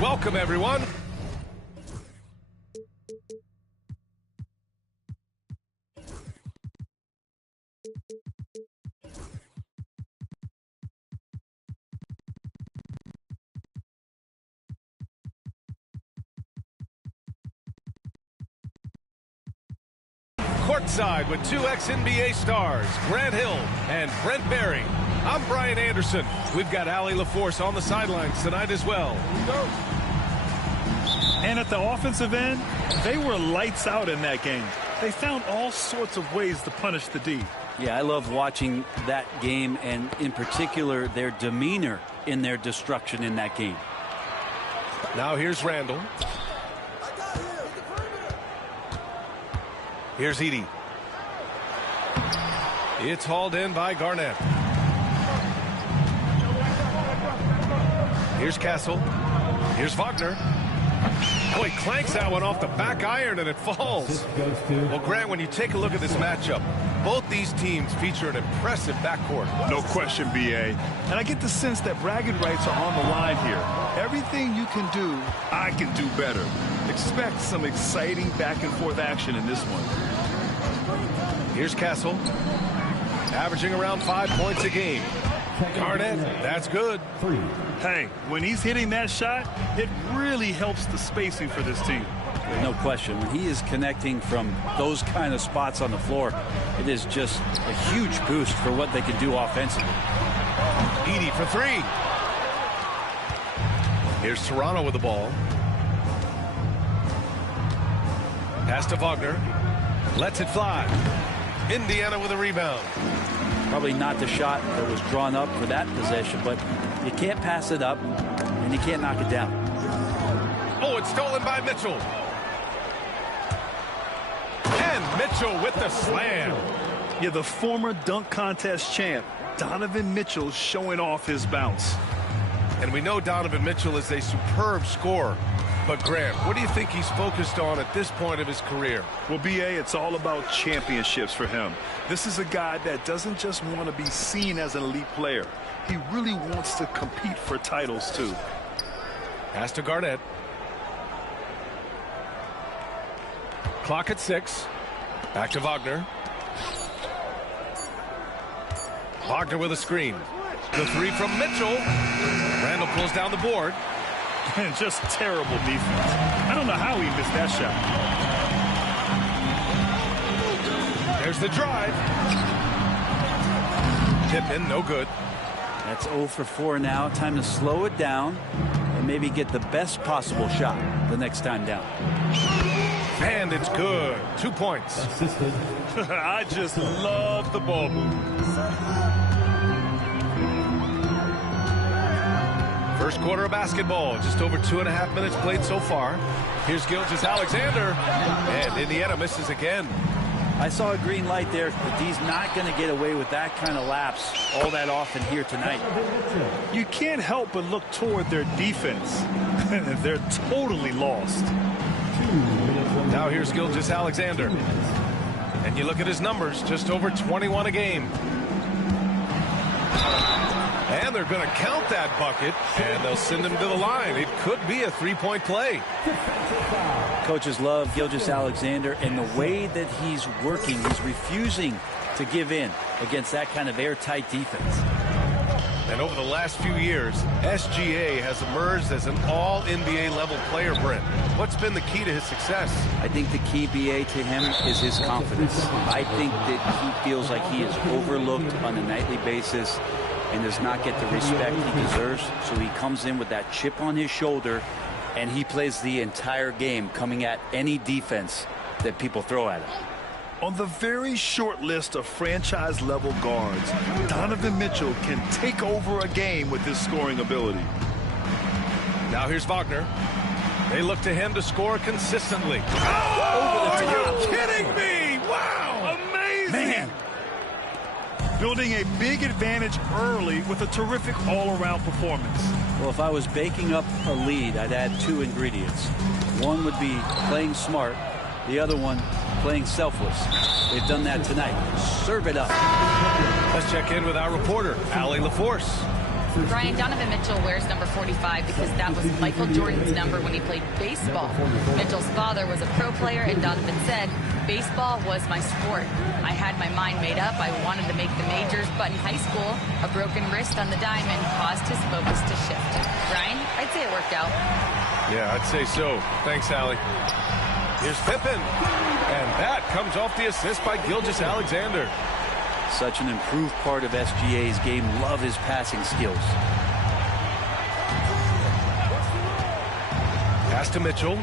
Welcome, everyone. Courtside with two ex-NBA stars, Grant Hill and Brent Barry. I'm Brian Anderson. We've got Allie LaForce on the sidelines tonight as well. And at the offensive end, they were lights out in that game. They found all sorts of ways to punish the D. Yeah, I love watching that game, and in particular, their demeanor in their destruction in that game. Now here's Randall. Here's Edey. It's hauled in by Garnett. Here's Castle. Here's Wagner. Oh, he clanks that one off the back iron and it falls. Well, Grant, when you take a look at this matchup, both these teams feature an impressive backcourt. No question, B.A. And I get the sense that bragging rights are on the line here. Everything you can do, I can do better. Expect some exciting back-and-forth action in this one. Here's Castle. Averaging around 5 points a game. Garnett, that's good. Hey, when he's hitting that shot, it really helps the spacing for this team. No question. When he is connecting from those kind of spots on the floor, it is just a huge boost for what they can do offensively. Edey for three. Here's Toronto with the ball. Pass to Wagner. Lets it fly. Indiana with a rebound. Probably not the shot that was drawn up for that possession, but you can't pass it up, and you can't knock it down. Oh, it's stolen by Mitchell. And Mitchell with the slam. Yeah, the former dunk contest champ, Donovan Mitchell, showing off his bounce. And we know Donovan Mitchell is a superb scorer. But, Grant, what do you think he's focused on at this point of his career? Well, B.A., it's all about championships for him. This is a guy that doesn't just want to be seen as an elite player. He really wants to compete for titles, too. Pass to Garnett. Clock at 6. Back to Wagner. Wagner with a screen. The three from Mitchell. Randall pulls down the board. And just terrible defense. I don't know how he missed that shot. There's the drive. Tip in, no good. That's 0 for 4 now. Time to slow it down and maybe get the best possible shot the next time down. And it's good. 2 points. I just love the ball move. First quarter of basketball. Just over 2.5 minutes played so far. Here's Gilgeous-Alexander. And Indiana misses again. I saw a green light there, but D's not going to get away with that kind of lapse all that often here tonight. You can't help but look toward their defense. They're totally lost. Now here's Gilgeous-Alexander. And you look at his numbers, just over 21 a game. And they're going to count that bucket, and they'll send him to the line. It could be a three-point play. Coaches love Gilgeous-Alexander, and the way that he's working, he's refusing to give in against that kind of airtight defense. And over the last few years, SGA has emerged as an all-NBA level player, Brent. What's been the key to his success? I think the key, BA, to him is his confidence. I think that he feels like he is overlooked on a nightly basis and does not get the respect he deserves. So he comes in with that chip on his shoulder, and he plays the entire game coming at any defense that people throw at him. On the very short list of franchise-level guards, Donovan Mitchell can take over a game with his scoring ability. Now here's Wagner. They look to him to score consistently. Oh, are you kidding me? Wow! Amazing! Man! Building a big advantage early with a terrific all-around performance. Well, if I was baking up a lead, I'd add two ingredients. One would be playing smart. The other one, playing selfless. They've done that tonight. Serve it up. Let's check in with our reporter, Allie LaForce. Brian, Donovan Mitchell wears number 45 because that was Michael Jordan's number when he played baseball. Mitchell's father was a pro player, and Donovan said, "Baseball was my sport. I had my mind made up. I wanted to make the majors, but in high school, a broken wrist on the diamond caused his focus to shift." Brian, I'd say it worked out. Yeah, I'd say so. Thanks, Allie. Here's Pippen. And that comes off the assist by Gilgeous-Alexander. Such an improved part of SGA's game. Love his passing skills. Pass to Mitchell.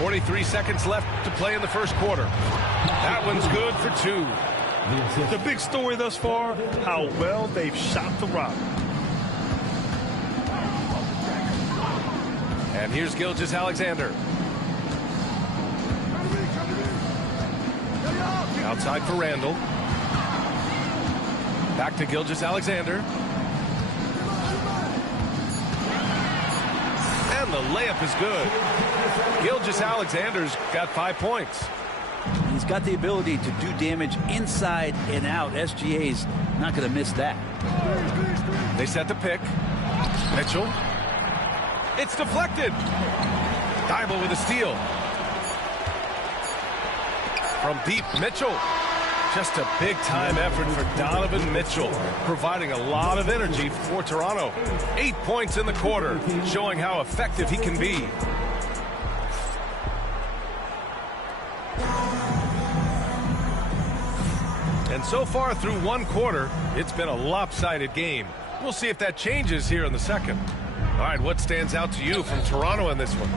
43 seconds left to play in the first quarter. That one's good for two. The big story thus far, how well they've shot the rock. And here's Gilgeous-Alexander. Outside for Randall. Back to Gilgeous-Alexander. And the layup is good. Gilgeous-Alexander's got 5 points. He's got the ability to do damage inside and out. SGA's not going to miss that. They set the pick. Mitchell. It's deflected. Thibault with a steal. From deep, Mitchell. Just a big-time effort for Donovan Mitchell, providing a lot of energy for Toronto. 8 points in the quarter, showing how effective he can be. And so far through one quarter, it's been a lopsided game. We'll see if that changes here in the second. All right, what stands out to you from Toronto in this one?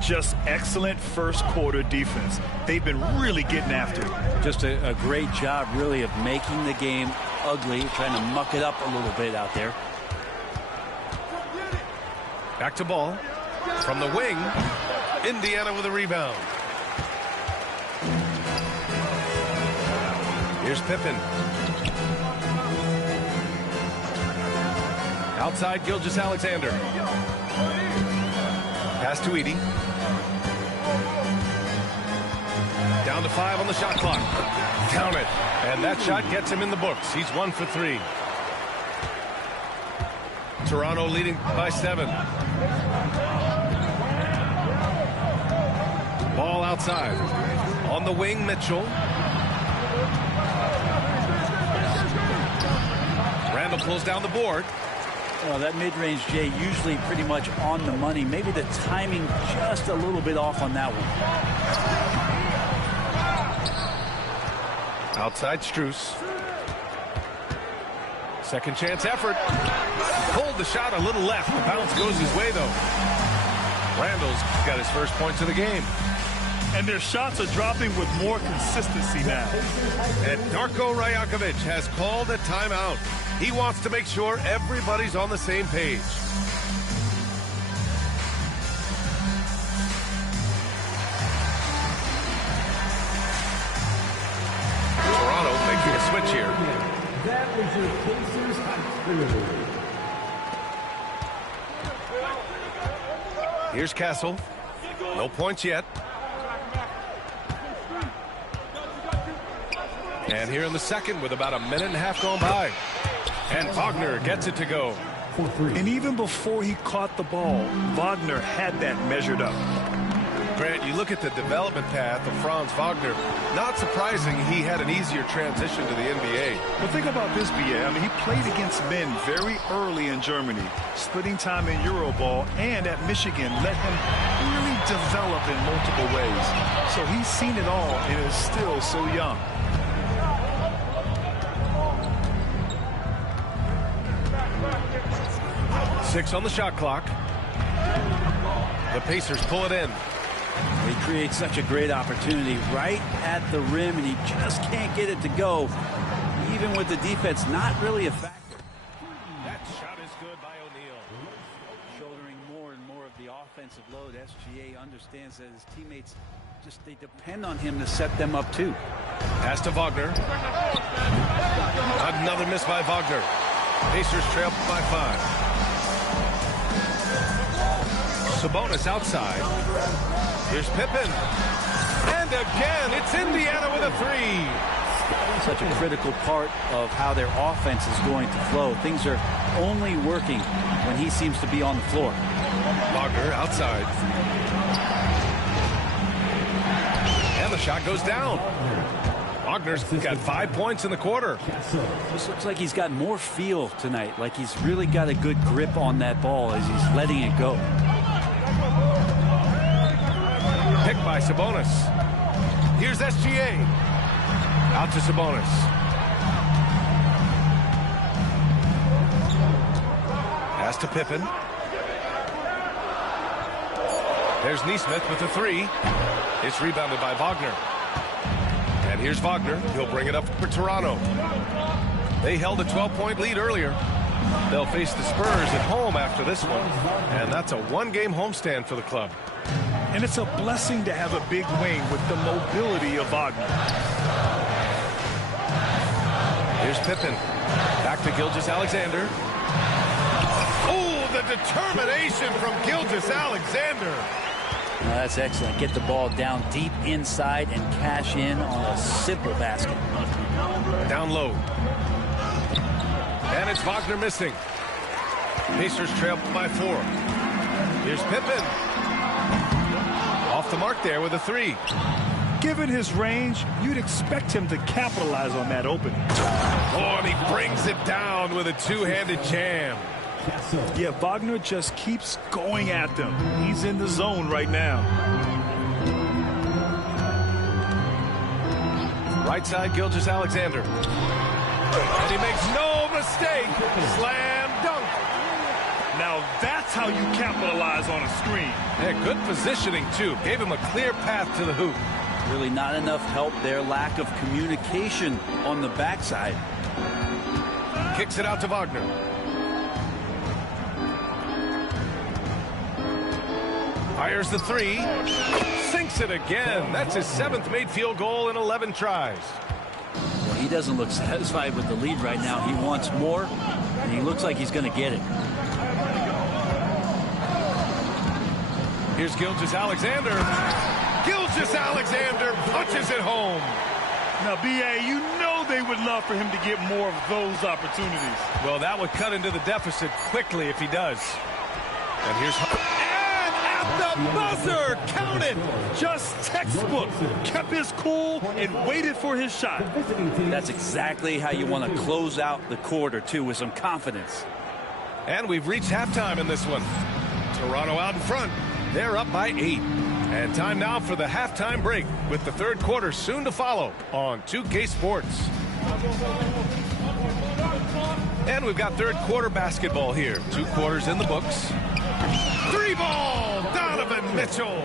Just excellent first quarter defense. They've been really getting after it. Just a great job, really, of making the game ugly, trying to muck it up a little bit out there. Back to ball. From the wing, Indiana with a rebound. Here's Pippen. Outside, Gilgeous-Alexander. Pass to Edey. Down to 5 on the shot clock. Count it. And that shot gets him in the books. He's 1 for 3. Toronto leading by 7. Ball outside. On the wing, Mitchell. Randall pulls down the board. Well, that mid-range, Jay, usually pretty much on the money. Maybe the timing just a little bit off on that one. Outside Strus. Second chance effort. Pulled the shot a little left. The bounce goes his way, though. Randall's got his first points of the game. And their shots are dropping with more consistency now. And Darko Rajakovic has called a timeout. He wants to make sure everybody's on the same page. Toronto making a switch here. That was your Pacers clearly. Here's Castle. No points yet. And here in the second with about a minute and a half gone by. And Wagner gets it to go. And even before he caught the ball, Wagner had that measured up. Grant, you look at the development path of Franz Wagner. Not surprising he had an easier transition to the NBA. Well, think about this, BA. I mean, he played against men very early in Germany, splitting time in Euroball, and at Michigan let him really develop in multiple ways. So he's seen it all and is still so young. Six on the shot clock. The Pacers pull it in. He creates such a great opportunity right at the rim, and he just can't get it to go, even with the defense not really a factor. That shot is good by O'Neal. Shouldering more and more of the offensive load, SGA understands that his teammates they depend on him to set them up too. Pass to Wagner. Another miss by Wagner. Pacers trail by 5. Sabonis outside. Here's Pippen. And again, it's Indiana with a 3. Such a critical part of how their offense is going to flow. Things are only working when he seems to be on the floor. Wagner outside. And the shot goes down. Wagner's got 5 points in the quarter. This looks like he's got more feel tonight, like he's really got a good grip on that ball as he's letting it go. Picked by Sabonis. Here's SGA. Out to Sabonis. Pass to Pippen. There's Nesmith with the 3. It's rebounded by Wagner. And here's Wagner. He'll bring it up for Toronto. They held a 12-point lead earlier. They'll face the Spurs at home after this one. And that's a 1-game homestand for the club. And it's a blessing to have a big wing with the mobility of Wagner. Here's Pippen. Back to Gilgeous-Alexander. Oh, the determination from Gilgeous-Alexander. That's excellent. Get the ball down deep inside and cash in on a simple basket. Down low. And it's Wagner missing. Pacers trail by 4. Here's Pippen. Off the mark there with a 3. Given his range, you'd expect him to capitalize on that opening. Oh, and he brings it down with a two-handed jam. Yeah, Wagner just keeps going at them. He's in the zone right now. Right side, Gilgeous-Alexander. And he makes no mistake. Slam dunk. Now that's how you capitalize on a screen. Yeah, good positioning, too. Gave him a clear path to the hoop. Really not enough help there. Lack of communication on the backside. Kicks it out to Wagner. Fires the 3. Sinks it again. That's his 7th made field goal in 11 tries. Well, he doesn't look satisfied with the lead right now. He wants more, and he looks like he's going to get it. Here's Gilgeous-Alexander. Gilgeous-Alexander punches it home. Now, B.A., you know they would love for him to get more of those opportunities. Well, that would cut into the deficit quickly if he does. And here's... And at the buzzer! Count it! Just textbook. Kept his cool and waited for his shot. That's exactly how you want to close out the quarter, too, with some confidence. And we've reached halftime in this one. Toronto out in front. They're up by 8. And time now for the halftime break, with the third quarter soon to follow on 2K Sports. And we've got third quarter basketball here. 2 quarters in the books. 3 ball, Donovan Mitchell.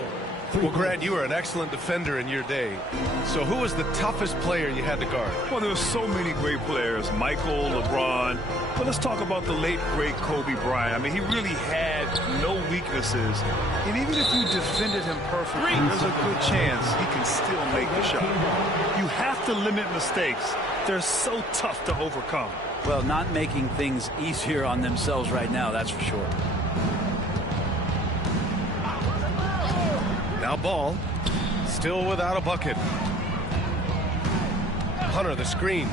Well, Grant, you were an excellent defender in your day. So who was the toughest player you had to guard? Well, there were so many great players. Michael, LeBron. But let's talk about the late, great Kobe Bryant. I mean, he really had no weaknesses. And even if you defended him perfectly, there's a good chance he can still make the shot. You have to limit mistakes. They're so tough to overcome. Well, not making things easier on themselves right now, that's for sure. Now Ball, still without a bucket. Hunter the screen.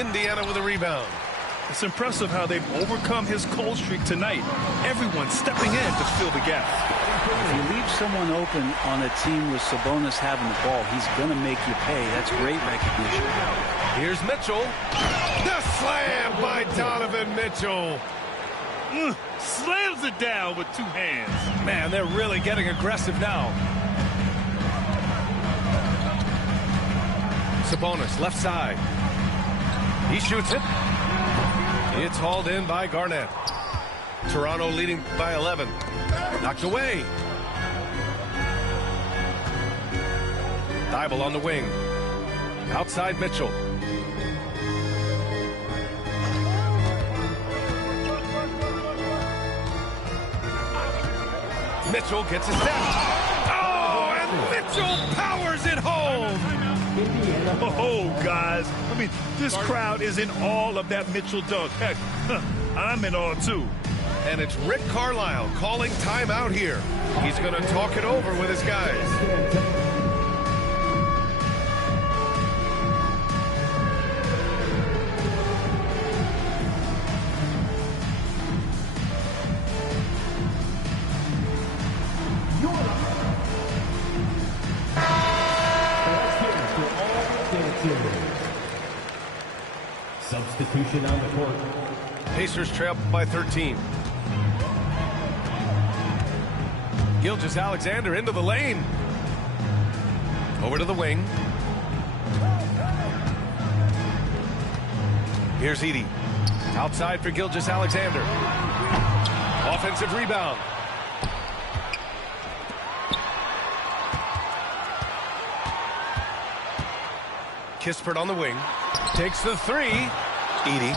Indiana with a rebound. It's impressive how they've overcome his cold streak tonight. Everyone stepping in to fill the gap. If you leave someone open on a team with Sabonis having the ball, he's going to make you pay. That's great recognition. Here's Mitchell. The slam by Donovan Mitchell. Slams it down with 2 hands. Man, they're really getting aggressive now. Sabonis, left side. He shoots it. It's hauled in by Garnett. Toronto leading by 11. Knocked away. Thybulle on the wing. Outside Mitchell. Mitchell gets his step. Oh, and Mitchell powers it home. Oh, guys. I mean, this crowd is in awe of that Mitchell dunk. Heck, I'm in awe, too. And it's Rick Carlisle calling timeout here. He's going to talk it over with his guys. Substitution on the court. Pacers trail by 13. Gilgeous-Alexander into the lane. Over to the wing. Here's Edey. Outside for Gilgeous-Alexander. Offensive rebound. Kispert on the wing. Takes the 3. Edey.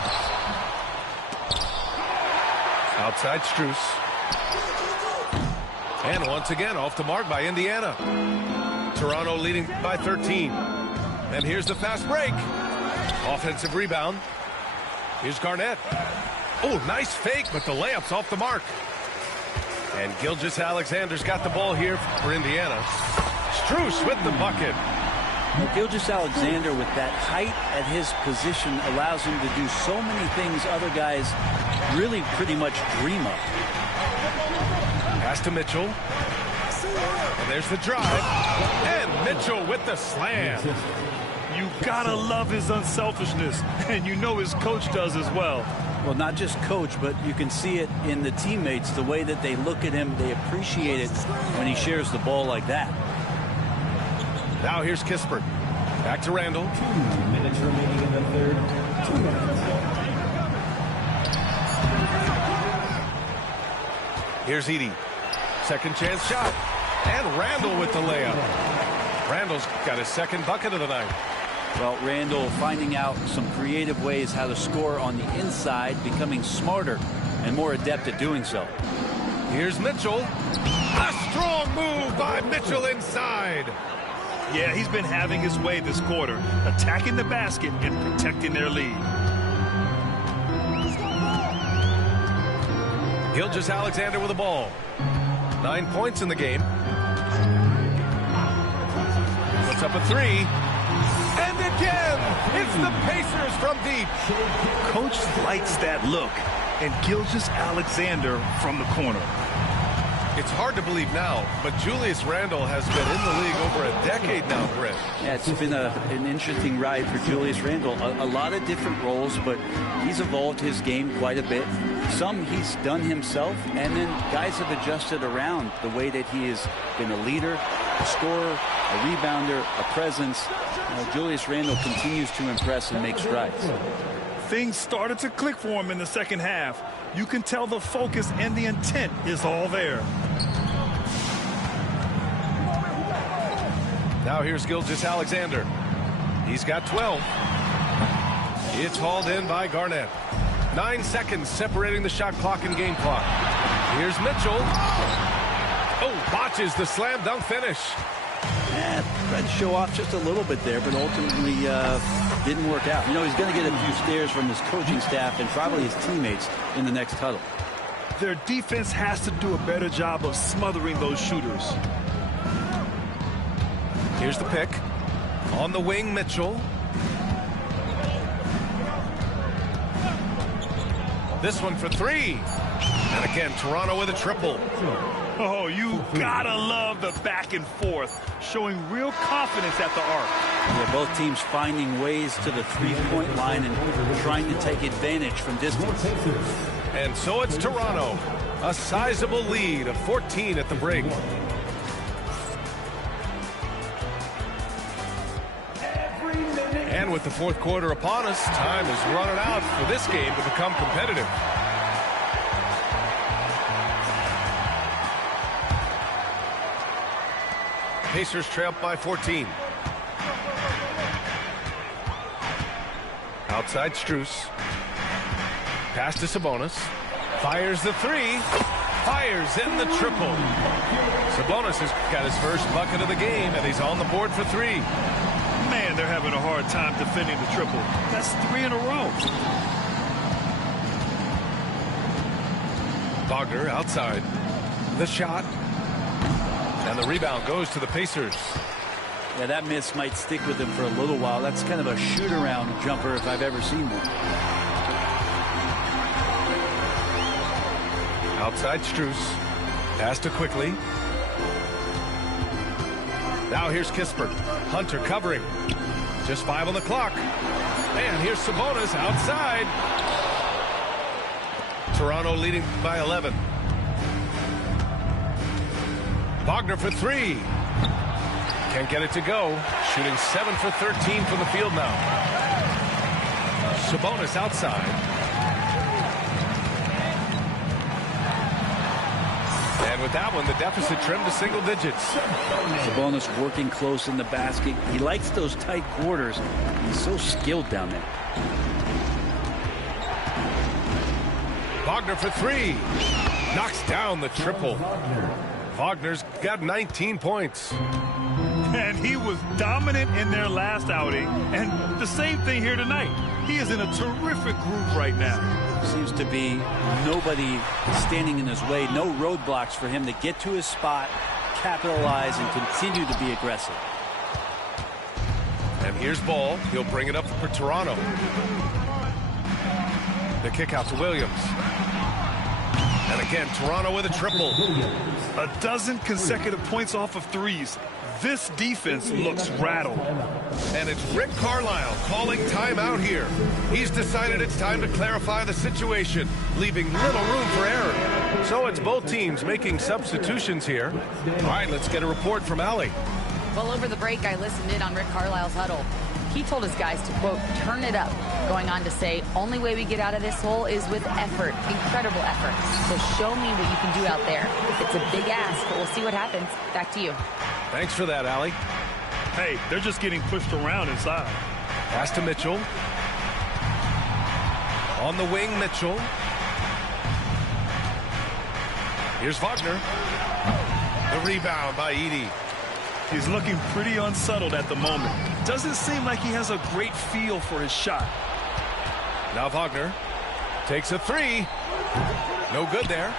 Outside Strus. And once again off the mark by Indiana. Toronto leading by 13. And here's the fast break. Offensive rebound. Here's Garnett. Oh, nice fake, but the layup's off the mark. And Gilgeous-Alexander's got the ball here for Indiana. Strus with the bucket. Gilgeous-Alexander, with that height at his position, allows him to do so many things other guys really pretty much dream of. Pass to Mitchell. And there's the drive. And Mitchell with the slam. You gotta love his unselfishness, and you know his coach does as well. Well, not just coach, but you can see it in the teammates, the way that they look at him. They appreciate it when he shares the ball like that. Now here's Kispert. Back to Randall. 2 minutes remaining in the third. 2 minutes. Here's Edey. Second chance shot. And Randall with the layup. Randall's got his second bucket of the night. Well, Randall finding out some creative ways how to score on the inside, becoming smarter and more adept at doing so. Here's Mitchell. A strong move by Mitchell inside. Yeah, he's been having his way this quarter, attacking the basket and protecting their lead. Gilgeous-Alexander with the ball. 9 points in the game. Puts up a 3. And again, it's the Pacers from deep. Coach likes that look, and Gilgeous-Alexander from the corner. It's hard to believe now, but Julius Randle has been in the league over a decade now, Brett. Yeah, it's been an interesting ride for Julius Randle. A lot of different roles, but he's evolved his game quite a bit. Some he's done himself, and then guys have adjusted around the way that he has been a leader, a scorer, a rebounder, a presence. Julius Randle continues to impress and make strides. Things started to click for him in the second half. You can tell the focus and the intent is all there. Now here's Gilgeous-Alexander. He's got 12. It's hauled in by Garnett. 9 seconds separating the shot clock and game clock. Here's Mitchell. Oh, botches the slam dunk finish. Tried to show off just a little bit there, but ultimately didn't work out. You know, he's going to get a few stares from his coaching staff and probably his teammates in the next huddle. Their defense has to do a better job of smothering those shooters. Here's the pick. On the wing, Mitchell. This one for 3. And again, Toronto with a triple. Oh, you gotta love the back and forth, showing real confidence at the arc. Yeah, both teams finding ways to the three-point line and trying to take advantage from distance. And so it's Toronto. A sizable lead of 14 at the break. And with the fourth quarter upon us, time is running out for this game to become competitive. Pacers trail by 14. Outside Strus. Pass to Sabonis. Fires the three. Fires in the triple. Sabonis has got his first bucket of the game, and he's on the board for three. Man, they're having a hard time defending the triple. That's 3 in a row. Wagner outside. The shot. And the rebound goes to the Pacers. Yeah, that miss might stick with him for a little while. That's kind of a shoot-around jumper if I've ever seen one. Outside Strus. Pass to Quickly. Now here's Kispert. Hunter covering. Just 5 on the clock. And here's Sabonis outside. Toronto leading by 11. Wagner for three. Can't get it to go. Shooting 7 for 13 from the field now. Sabonis outside. And with that one, the deficit trimmed to single digits. Sabonis working close in the basket. He likes those tight quarters. He's so skilled down there. Wagner for three. Knocks down the triple. Wagner's got 19 points. And he was dominant in their last outing. And the same thing here tonight. He is in a terrific groove right now. Seems to be nobody standing in his way. No roadblocks for him to get to his spot, capitalize, and continue to be aggressive. And here's Ball. He'll bring it up for Toronto. The kick out to Williams. And again, Toronto with a triple. A dozen consecutive points off of threes. This defense looks rattled. And it's Rick Carlisle calling timeout here. He's decided it's time to clarify the situation, leaving little room for error. So it's both teams making substitutions here. All right, let's get a report from Allie. Well, over the break, I listened in on Rick Carlisle's huddle. He told his guys to, quote, turn it up, going on to say, only way we get out of this hole is with effort, incredible effort. So show me what you can do out there. It's a big ask, but we'll see what happens. Back to you. Thanks for that, Allie. Hey, they're just getting pushed around inside. Pass to Mitchell. On the wing, Mitchell. Here's Wagner. The rebound by Edey. He's looking pretty unsettled at the moment. Doesn't seem like he has a great feel for his shot. Now Wagner takes a three. No good there.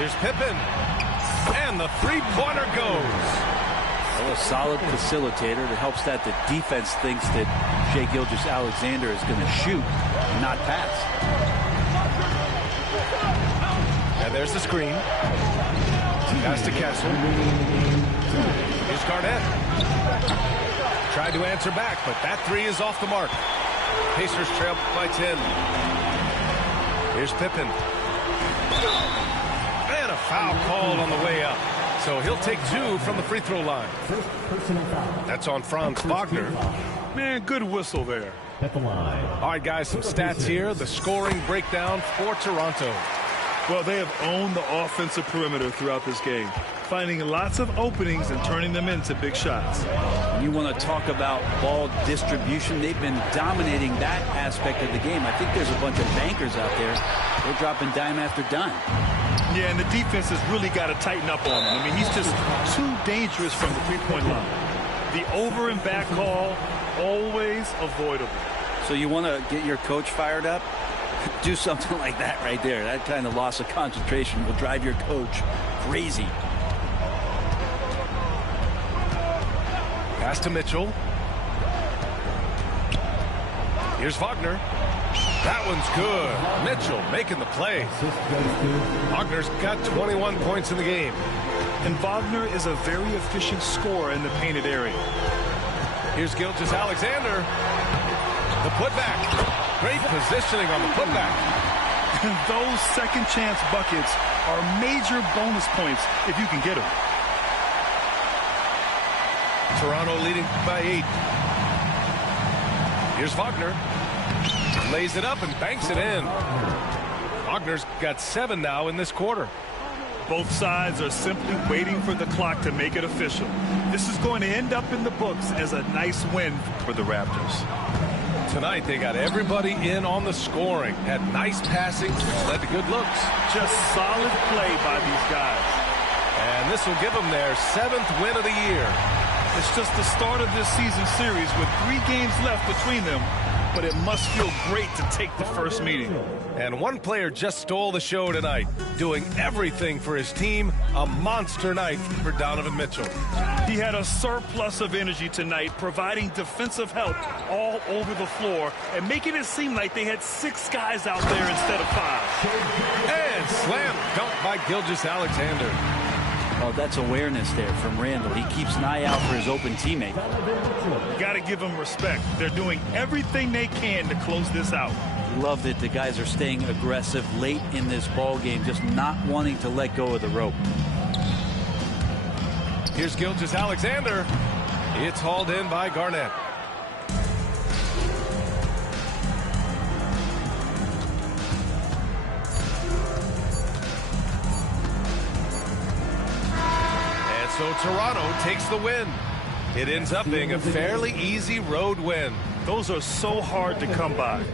Here's Pippen. And the three-pointer goes. Well, a solid facilitator that helps that the defense thinks that Shai Gilgeous-Alexander is going to shoot and not pass. And there's the screen. Pass to Kessler. Here's Garnett. Tried to answer back, but that three is off the mark. Pacers trail by 10. Here's Pippen. And a foul called on the way up. So he'll take 2 from the free throw line. That's on Franz Wagner. Man, good whistle there. All right, guys, some stats here. The scoring breakdown for Toronto. Well, they have owned the offensive perimeter throughout this game, finding lots of openings and turning them into big shots. You want to talk about ball distribution. They've been dominating that aspect of the game. I think there's a bunch of bankers out there. They're dropping dime after dime. Yeah, and the defense has really got to tighten up on him. I mean, he's just too dangerous from the three-point line. The over and back call, always avoidable. So you want to get your coach fired up? Do something like that right there. That kind of loss of concentration will drive your coach crazy. Pass to Mitchell. Here's Wagner. That one's good. Mitchell making the play. Wagner's got 21 points in the game. And Wagner is a very efficient scorer in the painted area. Here's Gilgeous-Alexander. The putback. Great positioning on the putback. Those second chance buckets are major bonus points if you can get them. Toronto leading by 8. Here's Wagner. Lays it up and banks it in. Wagner's got 7 now in this quarter. Both sides are simply waiting for the clock to make it official. This is going to end up in the books as a nice win for the Raptors. Tonight they got everybody in on the scoring. Had nice passing, which led to good looks. Just solid play by these guys. And this will give them their 7th win of the year. It's just the start of this season series with 3 games left between them, but it must feel great to take the first meeting. And one player just stole the show tonight, doing everything for his team. A monster night for Donovan Mitchell. He had a surplus of energy tonight, providing defensive help all over the floor and making it seem like they had 6 guys out there instead of 5. And slam dunk by Gilgeous-Alexander. Oh, that's awareness there from Randle. He keeps an eye out for his open teammate. Got to give them respect. They're doing everything they can to close this out. Love that the guys are staying aggressive late in this ball game, just not wanting to let go of the rope. Here's Gilgeous-Alexander. It's hauled in by Garnett. And so Toronto takes the win. It ends up being a fairly easy road win. Those are so hard to come by.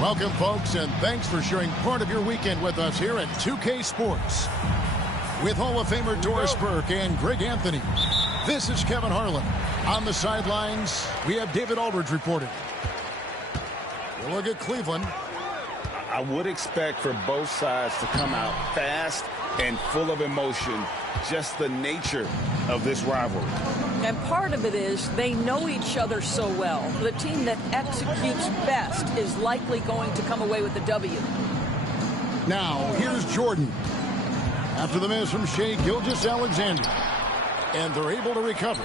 Welcome, folks, and thanks for sharing part of your weekend with us here at 2K Sports. With Hall of Famer Doris Burke and Greg Anthony, this is Kevin Harlan. On the sidelines, we have David Aldridge reporting. We'll look at Cleveland. I would expect for both sides to come out fast and full of emotion, just the nature of this rivalry. And part of it is they know each other so well. The team that executes best is likely going to come away with the W. Now, here's Jordan. After the miss from Shai Gilgeous-Alexander. And they're able to recover.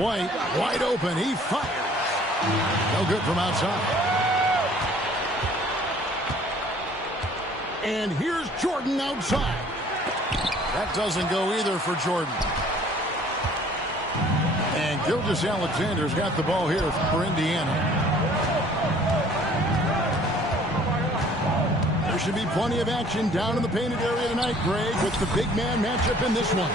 White, wide open. He fires. No good from outside. And here's Jordan outside. That doesn't go either for Jordan. And Gilgeous-Alexander's got the ball here for Indiana. There should be plenty of action down in the painted area tonight, Greg, with the big man matchup in this one.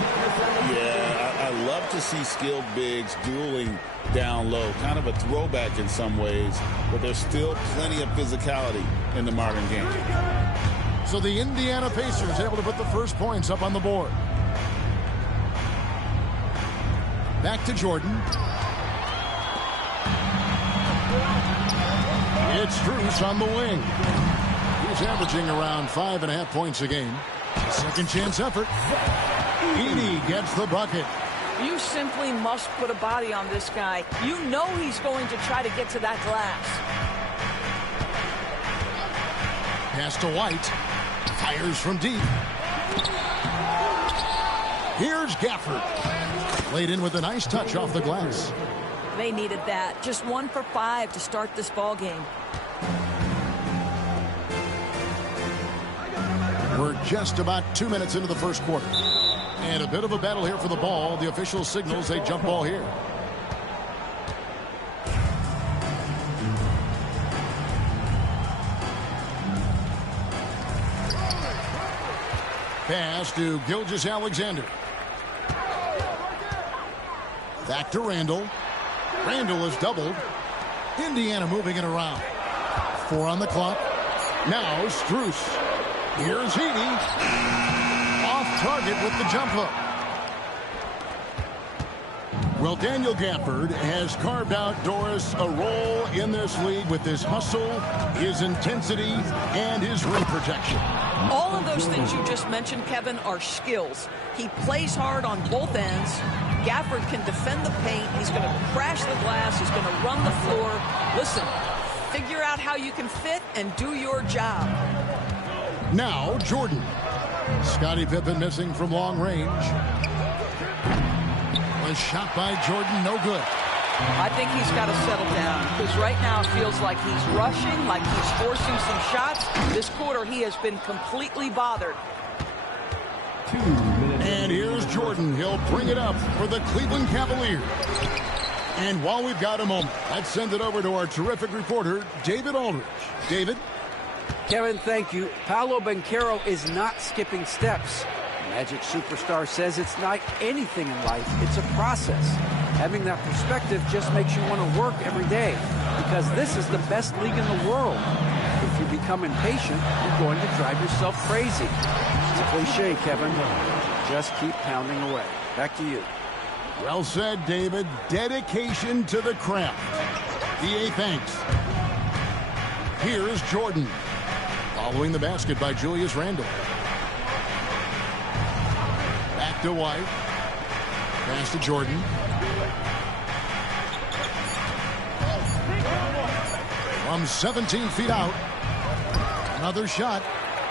Yeah, I love to see skilled bigs dueling down low. Kind of a throwback in some ways, but there's still plenty of physicality in the modern game. So the Indiana Pacers able to put the first points up on the board. Back to Jordan. It's Strus on the wing. He's averaging around 5.5 points a game. Second chance effort. Edey gets the bucket. You simply must put a body on this guy. You know he's going to try to get to that glass. Pass to White. Fires from deep. Here's Gafford. Laid in with a nice touch off the glass. They needed that. Just 1 for 5 to start this ball game. We're just about 2 minutes into the first quarter. And a bit of a battle here for the ball. The official signals a jump ball here. Pass to Gilgeous-Alexander. Back to Randall. Randall is doubled. Indiana moving it around. 4 on the clock. Now Strus. Here's Edey. Off target with the jump hook. Well, Daniel Gafford has carved out Doris a role in this league with his hustle, his intensity, and his rim protection. All of those things you just mentioned, Kevin, are skills. He plays hard on both ends. Gafford can defend the paint. He's going to crash the glass. He's going to run the floor. Listen, figure out how you can fit and do your job. Now, Jordan. Scottie Pippen missing from long range. Was shot by Jordan, no good. I think he's got to settle down because right now it feels like he's rushing, like he's forcing some shots. This quarter he has been completely bothered. And here's Jordan. He'll bring it up for the Cleveland Cavaliers. And while we've got a moment, let's send it over to our terrific reporter, David Aldridge. David? Kevin, thank you. Paolo Banchero is not skipping steps. Magic Superstar says it's not anything in life, it's a process. Having that perspective just makes you want to work every day, because this is the best league in the world. If you become impatient, you're going to drive yourself crazy. It's a cliche, Kevin. Just keep pounding away. Back to you. Well said, David. Dedication to the craft. EA thanks. Here is Jordan. Following the basket by Julius Randle. Back to White. Pass to Jordan. From 17 feet out. Another shot.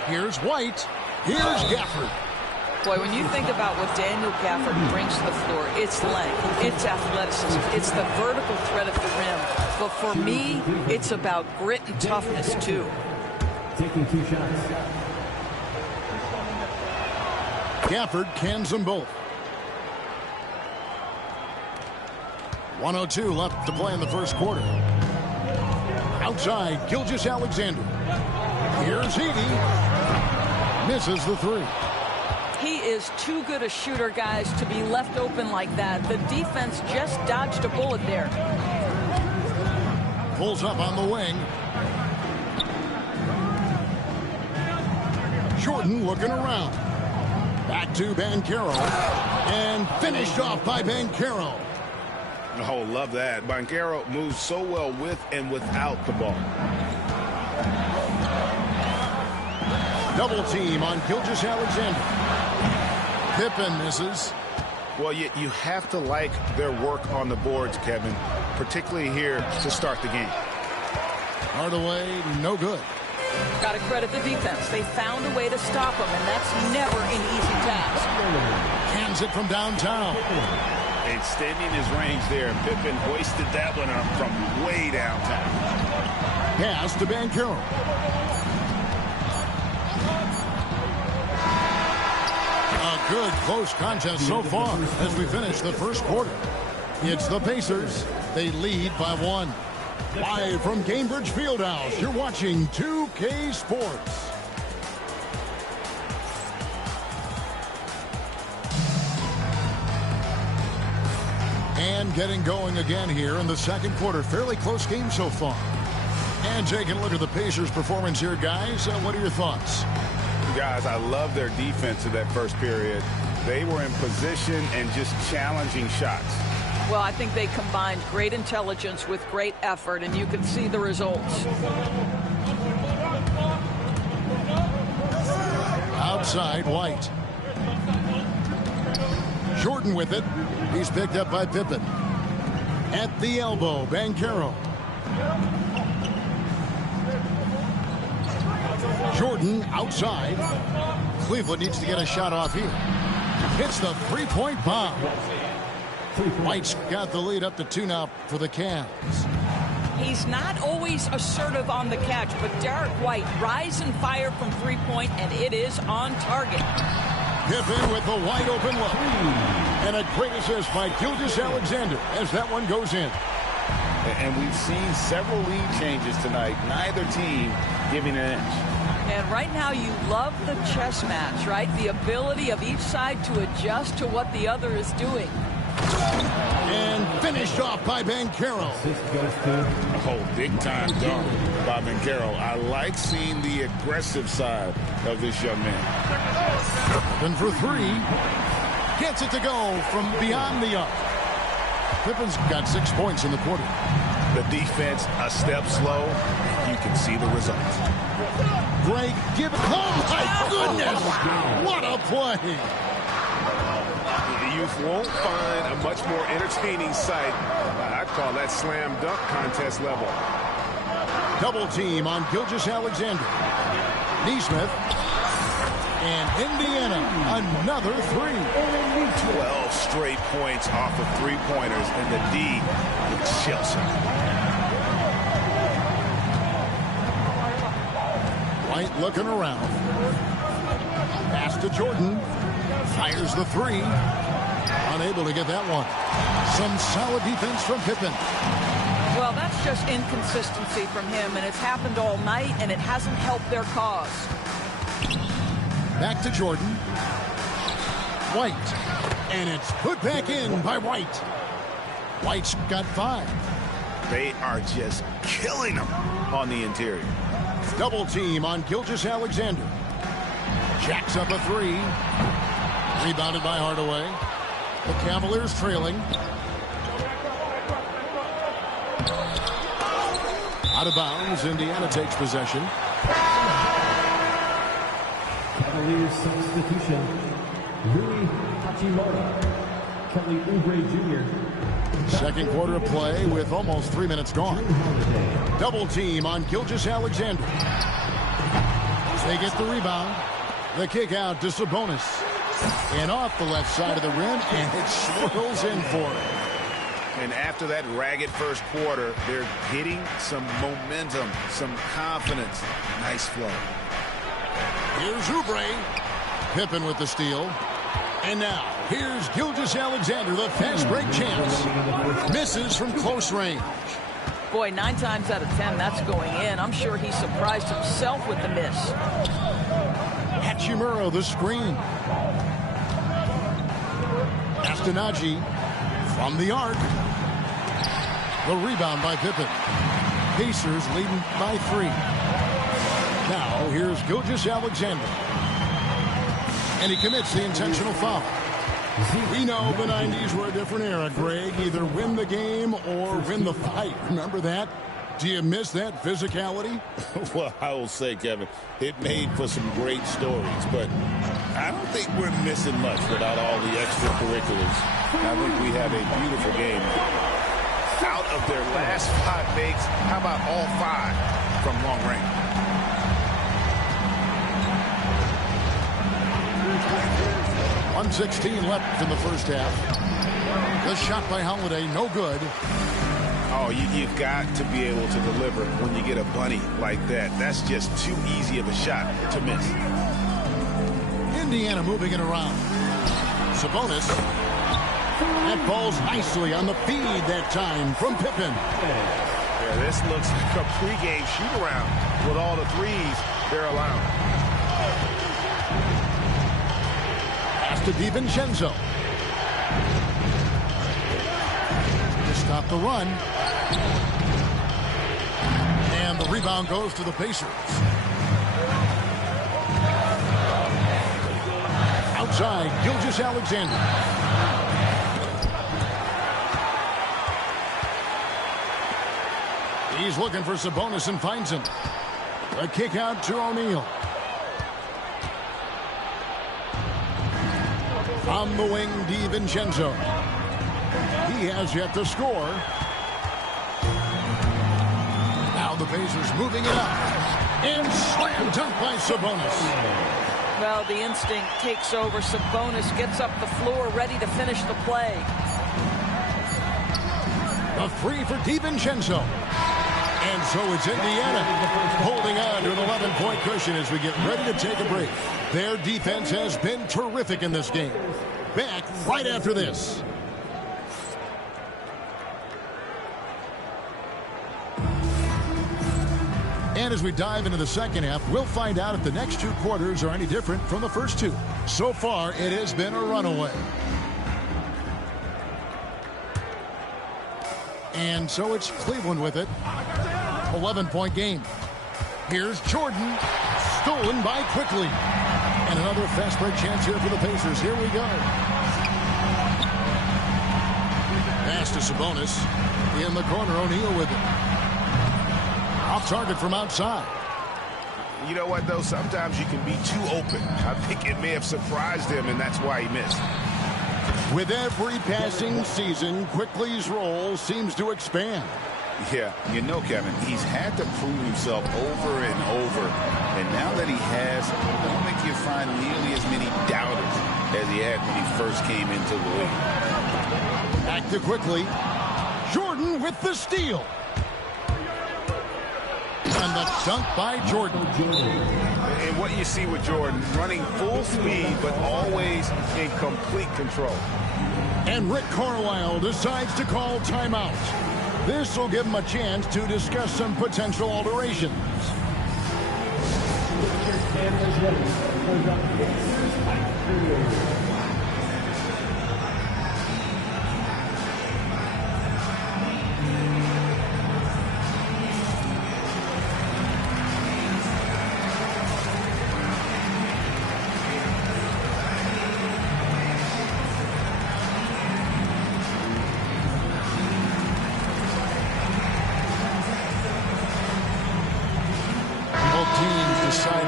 Here's White. Here's Gafford. Boy, when you think about what Daniel Gafford brings to the floor, it's length, it's athleticism, it's the vertical threat at the rim. But for me, it's about grit and toughness, too. Taking 2 shots. Gafford cans them both. 1:02 left to play in the first quarter. Outside, Gilgeous-Alexander. Here's Edey. Misses the three. He is too good a shooter, guys, to be left open like that. The defense just dodged a bullet there. Pulls up on the wing. Jordan looking around. Back to Banchero. And finished off by Banchero. Oh, love that. Banchero moves so well with and without the ball. Double team on Gilgeous-Alexander. Pippen misses. Well, you have to like their work on the boards, Kevin, particularly here to start the game. Hardaway, no good. Got to credit the defense. They found a way to stop him, and that's never an easy task. Hands it from downtown. Extending his range there. Pippen hoisted that one up from way downtown. Pass to Banchero. A good close contest so far as we finish the first quarter. It's the Pacers. They lead by 1. Live from Cambridge Fieldhouse, you're watching 2K Sports. And getting going again here in the second quarter. Fairly close game so far. And taking a look at the Pacers' performance here, guys. What are your thoughts? Guys, I love their defense in that first period. They were in position and just challenging shots. Well, I think they combined great intelligence with great effort, and you can see the results. Outside, White. Jordan with it. He's picked up by Pippen. At the elbow, Banchero. Jordan outside. Cleveland needs to get a shot off here. Hits the three-point bomb. White's got the lead up to 2 now for the Cavs. He's not always assertive on the catch, but Derek White rise and fire from three-point, and it is on target. Pippen with the wide open look. And a great assist by Gilgeous-Alexander as that one goes in. And we've seen several lead changes tonight. Neither team giving an inch. And right now you love the chess match, right? The ability of each side to adjust to what the other is doing. And finished off by Banchero. Oh, big-time dunk by Banchero. I like seeing the aggressive side of this young man. And for 3. Gets it to go from beyond the arc. Pippen's got 6 points in the quarter. The defense a step slow. You can see the results. Greg Gibbons. Oh, my goodness. What a play. You won't find a much more entertaining sight. I'd call that slam dunk contest level. Double team on Gilgeous-Alexander. Neesmith. And Indiana, another 3. 12 straight points off of three-pointers, and the D chills him. White looking around. Pass to Jordan. Fires the 3. Unable to get that one. Some solid defense from Pippen. Well, that's just inconsistency from him, and it's happened all night, and it hasn't helped their cause. Back to Jordan. White. And it's put back in by White. White's got 5. They are just killing them on the interior. Double team on Gilgeous-Alexander. Jacks up a 3. Rebounded by Hardaway. The Cavaliers trailing. Out of bounds. Indiana takes possession. Cavaliers substitution. Rui Hachimura. Kelly Oubre Jr. Second quarter of play with almost 3 minutes gone. Double team on Gilgeous-Alexander. They get the rebound. The kick out to Sabonis. And off the left side of the rim, and it swirls in for him. And after that ragged first quarter, they're getting some momentum, some confidence. Nice flow. Here's Oubre. Pippen with the steal. And now, here's Gilgeous-Alexander, the fast break chance. Misses from close range. Boy, 9 times out of 10, that's going in. I'm sure he surprised himself with the miss. Hachimura, the screen. Astonagi from the arc. The rebound by Pippen. Pacers leading by 3. Now, here's Gilgeous-Alexander. And he commits the intentional foul. We know the 90s were a different era, Greg. Either win the game or win the fight. Remember that? Do you miss that physicality? Well, I will say, Kevin, it made for some great stories, but I don't think we're missing much without all the extracurriculars. I think we have a beautiful game. Out of their last 5 makes, how about all 5 from long range? 1:16 left in the first half. The shot by Holiday, no good. Oh, you've got to be able to deliver when you get a bunny like that. That's just too easy of a shot to miss. Indiana moving it around. Sabonis. That falls nicely on the feed that time from Pippen. Yeah, this looks like a pregame shoot-around with all the threes they're allowing. Pass to DiVincenzo. To stop the run. And the rebound goes to the Pacers. Outside, Gilgeous-Alexander. He's looking for Sabonis and finds him. A kick out to O'Neal. On the wing, DiVincenzo. He has yet to score. Now the Pacers moving it up. And slam dunk by Sabonis. Well, the instinct takes over. Sabonis gets up the floor, ready to finish the play. A free for DiVincenzo. And so it's Indiana holding on to an 11-point cushion as we get ready to take a break. Their defense has been terrific in this game. Back right after this. And as we dive into the second half, we'll find out if the next 2 quarters are any different from the first 2. So far, it has been a runaway. And so it's Cleveland with it. 11-point game. Here's Jordan. Stolen by Quickly. And another fast break chance here for the Pacers. Here we go. Pass to Sabonis. In the corner, O'Neal with it. Off target from outside. You know what, though? Sometimes you can be too open. I think it may have surprised him, and that's why he missed. With every passing season, Quickly's role seems to expand. Yeah, you know, Kevin, he's had to prove himself over and over. And now that he has, I don't think you'll find nearly as many doubters as he had when he first came into the league. Back to Quickly. Jordan with the steal. And the dunk by Jordan. And what you see with Jordan, running full speed, but always in complete control. And Rick Carlisle decides to call timeout. This will give him a chance to discuss some potential alterations.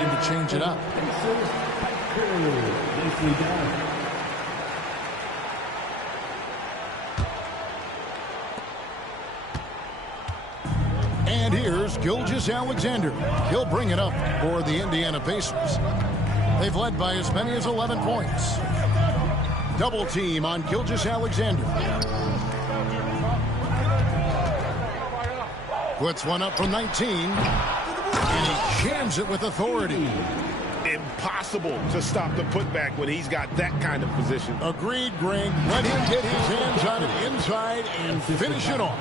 trying to change it up. Nicely done. And here's Gilgeous-Alexander. He'll bring it up for the Indiana Pacers. They've led by as many as 11 points. Double team on Gilgeous-Alexander. Puts one up from 19. And he jams it with authority. Impossible to stop the putback when he's got that kind of position. Agreed, Greg. Let him get his hands on it inside and finish it off.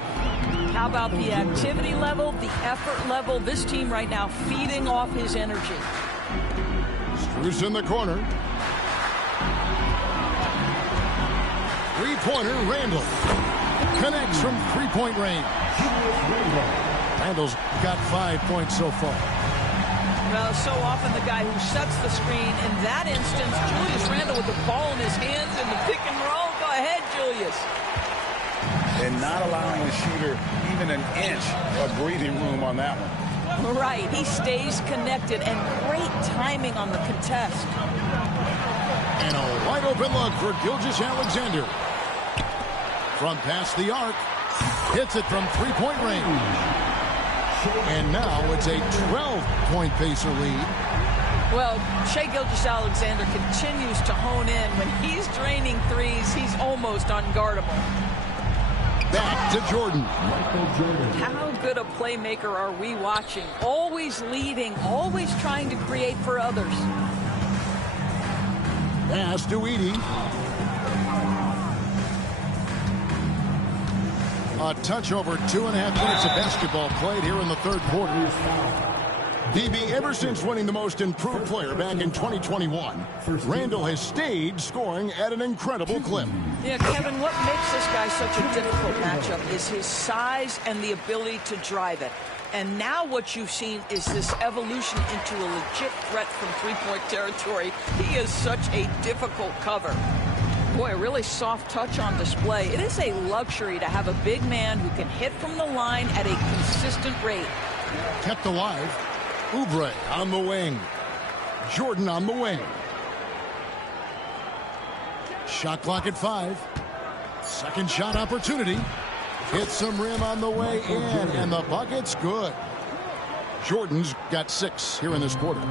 How about the activity level, the effort level? This team right now feeding off his energy. Strus in the corner. Three-pointer, Randle. Connects from three-point range. Randle's got 5 points so far. Well, so often the guy who sets the screen. In that instance, Julius Randle with the ball in his hands in the pick and roll. Go ahead, Julius. And not allowing the shooter even an inch of breathing room on that one. Right, he stays connected, and great timing on the contest. And a wide open look for Gilgeous-Alexander. From past the arc, hits it from three-point range. And now it's a 12-point Pacer lead. Well, Shai Gilgeous-Alexander continues to hone in. When he's draining threes, he's almost unguardable. Back to Jordan. How good a playmaker are we watching? Always leading, always trying to create for others. Pass to Edey. A touch over 2.5 minutes of basketball played here in the third quarter. DB, ever since winning the most improved player back in 2021, Randle has stayed scoring at an incredible clip. Yeah, Kevin, what makes this guy such a difficult matchup is his size and the ability to drive it. And now what you've seen is this evolution into a legit threat from three-point territory. He is such a difficult cover. Boy, a really soft touch on display. It is a luxury to have a big man who can hit from the line at a consistent rate. Kept alive. Oubre on the wing. Jordan on the wing. Shot clock at 5. Second shot opportunity. Hits some rim on the way in, and the bucket's good. Jordan's got 6 here in this quarter.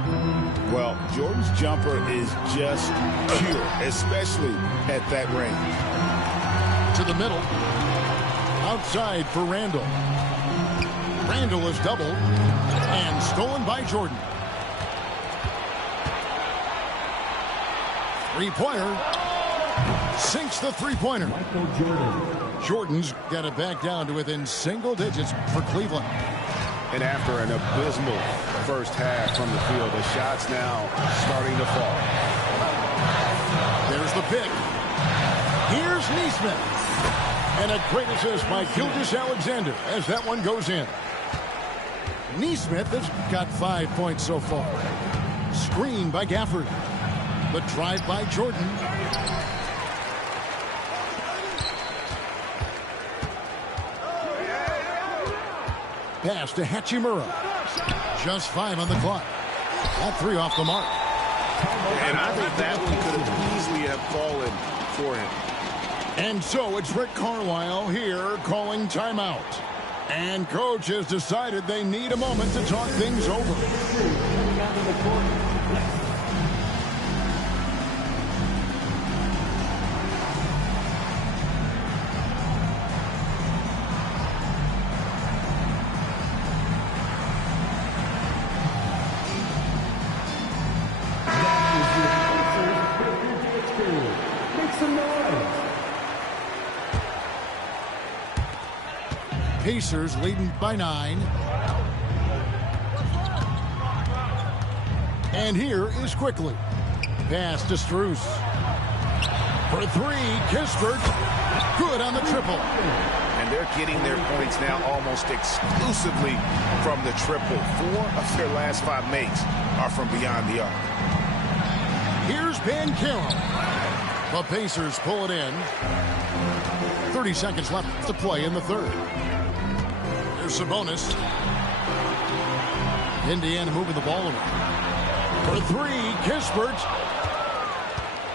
Well, Jordan's jumper is just pure, especially at that range. To the middle. Outside for Randle. Randle is doubled and stolen by Jordan. Three-pointer. Sinks the three-pointer. Jordan's got it back down to within single digits for Cleveland. And after an abysmal first half from the field, the shot's now starting to fall. There's the pick. Here's Nesmith. And a great assist by Gilgeous-Alexander as that one goes in. Nesmith has got 5 points so far. Screen by Gafford. The drive by Jordan. Pass to Hachimura. Just 5 on the clock. That 3 off the mark. And I think that one could have easily have fallen for him. And so it's Rick Carlisle here calling timeout. And coach has decided they need a moment to talk things over. Pacers leading by 9. And here is Quickly. Pass to Strus. For 3, Kispert. Good on the triple. And they're getting their points now almost exclusively from the triple. 4 of their last 5 makes are from beyond the arc. Here's Banchero. The Pacers pull it in. 30 seconds left to play in the third. Here's Sabonis. Indiana moving the ball around. For three, Kispert.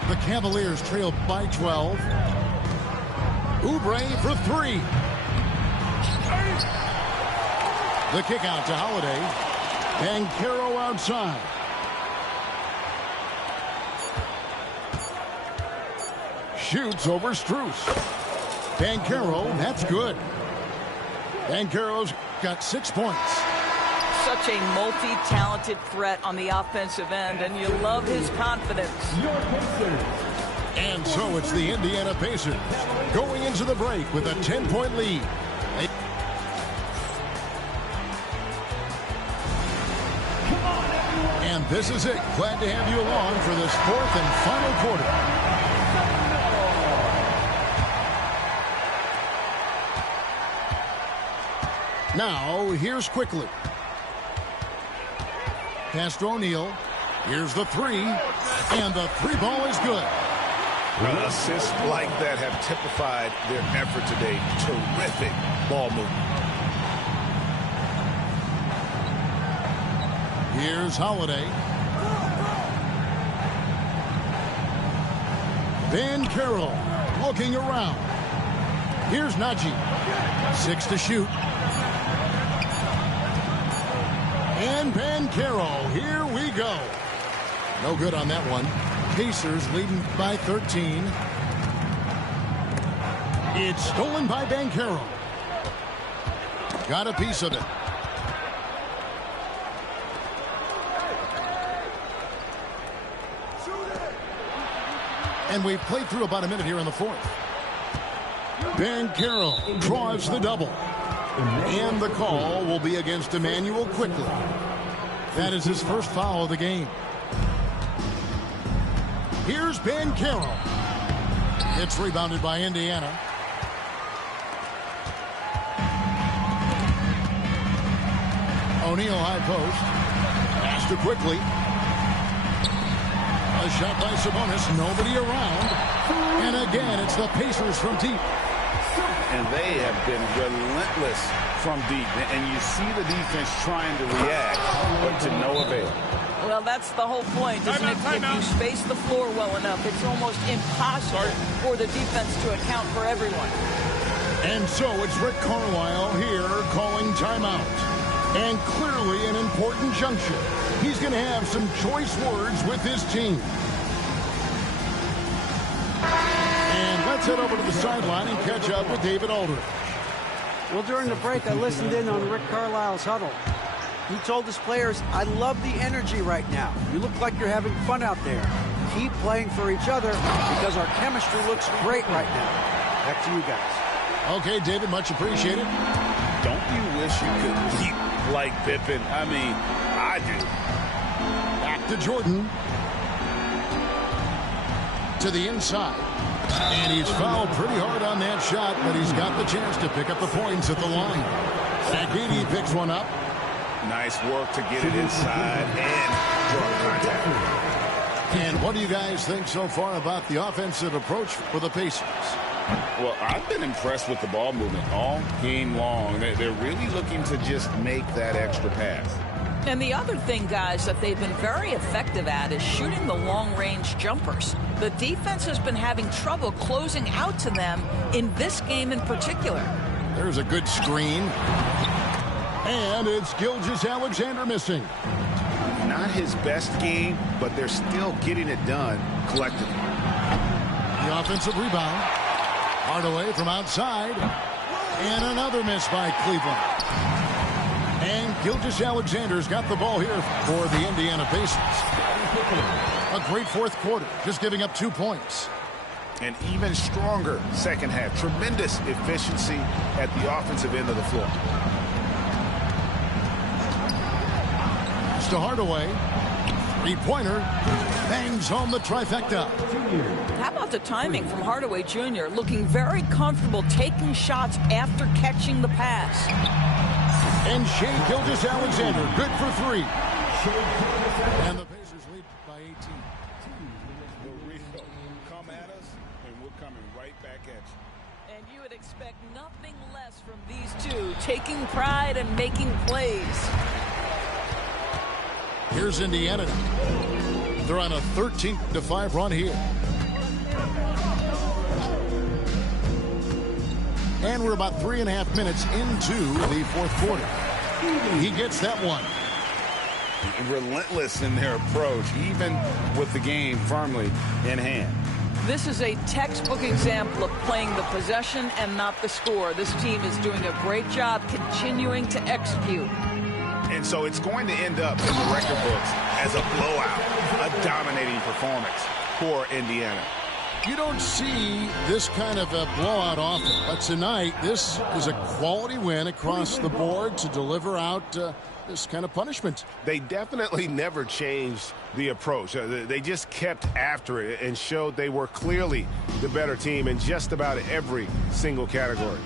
The Cavaliers trail by 12. Oubre for three. The kick out to Holiday. Banchero outside. Shoots over Strus. Banchero, that's good. Banchero's got 6 points. Such a multi-talented threat on the offensive end, and you love his confidence. And so it's the Indiana Pacers going into the break with a 10-point lead. And this is it. Glad to have you along for this fourth and final quarter. Now, here's Quickly. Pass to O'Neal. Here's the three. And the three ball is good. Assists like that have typified their effort today. Terrific ball movement. Here's Holiday. Banchero looking around. Here's Najee. 6 to shoot. And Banchero, here we go. No good on that one. Pacers leading by 13. It's stolen by Banchero. Got a piece of it. And we've played through about a minute here in the fourth. Banchero draws the double. And the call will be against Immanuel Quickley. That is his first foul of the game. Here's Banchero. It's rebounded by Indiana. O'Neal high post. Pass to Quickley. A shot by Sabonis. Nobody around. And again, it's the Pacers from deep. And they have been relentless from deep. And you see the defense trying to react, but to no avail. Well, that's the whole point, isn't it? If you space the floor well enough, it's almost impossible for the defense to account for everyone. And so it's Rick Carlisle here calling timeout. And clearly an important juncture. He's going to have some choice words with his team. And let's head over to the sideline and catch up with David Aldridge. Well, during the break, I listened in on Rick Carlisle's huddle. He told his players, I love the energy right now. You look like you're having fun out there. Keep playing for each other because our chemistry looks great right now. Back to you guys. Okay, David, much appreciated. Don't you wish you could keep like Pippen? I mean, I do. Back to Jordan. To the inside. And he's fouled pretty hard on that shot, but he's got the chance to pick up the points at the line. Sakiti picks one up. Nice work to get it inside and draw contact. And what do you guys think so far about the offensive approach for the Pacers? Well, I've been impressed with the ball movement all game long. They're really looking to just make that extra pass. And the other thing, guys, that they've been very effective at is shooting the long-range jumpers. The defense has been having trouble closing out to them in this game in particular. There's a good screen. And it's Gilgeous-Alexander missing. Not his best game, but they're still getting it done collectively. The offensive rebound. Hardaway from outside. And another miss by Cleveland. And Gilgeous-Alexander's got the ball here for the Indiana Pacers. A great fourth quarter, just giving up 2 points. An even stronger second half. Tremendous efficiency at the offensive end of the floor. To Hardaway. Three-pointer. Bangs home the trifecta. How about the timing from Hardaway Jr. looking very comfortable taking shots after catching the pass. And Shai Gilgeous-Alexander, good for three. And the Pacers lead by 18. Come at us, and we're coming right back at you. And you would expect nothing less from these two, taking pride and making plays. Here's Indiana. They're on a 13-5 run here. And we're about 3.5 minutes into the fourth quarter. He gets that one. Relentless in their approach, even with the game firmly in hand. This is a textbook example of playing the possession and not the score. This team is doing a great job continuing to execute. And so it's going to end up in the record books as a blowout, a dominating performance for Indiana. You don't see this kind of a blowout often, but tonight this is a quality win across the board to deliver out this kind of punishment. They definitely never changed the approach. They just kept after it and showed they were clearly the better team in just about every single category.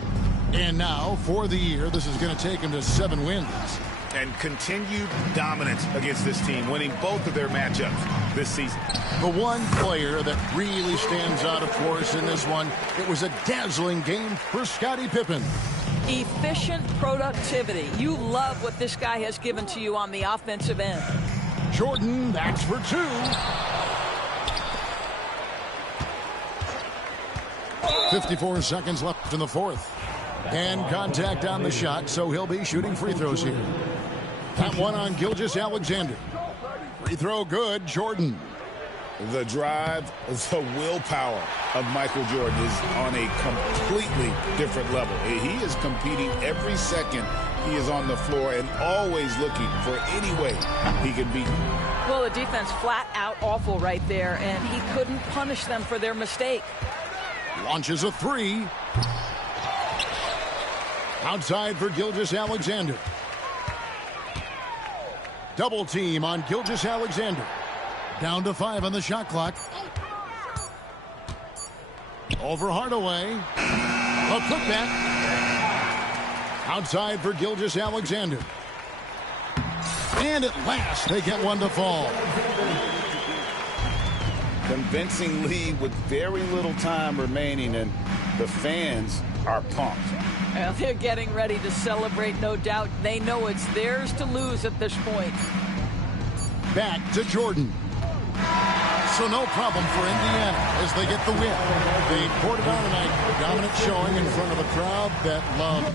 And now, for the year, this is going to take them to 7 wins. And continued dominance against this team, winning both of their matchups this season. The one player that really stands out, of course, in this one, it was a dazzling game for Scottie Pippen. Efficient productivity. You love what this guy has given to you on the offensive end. Jordan, that's for 2. .54 seconds left in the fourth. And contact on the shot, so he'll be shooting free throws here. That one on Gilgeous-Alexander. Free throw good, Jordan. The drive, the willpower of Michael Jordan is on a completely different level. He is competing every second he is on the floor and always looking for any way he can beat him. Well, the defense flat out awful right there, and he couldn't punish them for their mistake. Launches a 3. Outside for Gilgeous-Alexander. Double team on Gilgeous-Alexander. Down to 5 on the shot clock. Over Hardaway. A putback. Outside for Gilgeous-Alexander. And at last they get one to fall. Convincing lead with very little time remaining, and the fans are pumped. Well, they're getting ready to celebrate, no doubt. They know it's theirs to lose at this point. Back to Jordan. So no problem for Indiana as they get the win. They poured it on tonight. Dominant showing in front of a crowd that loved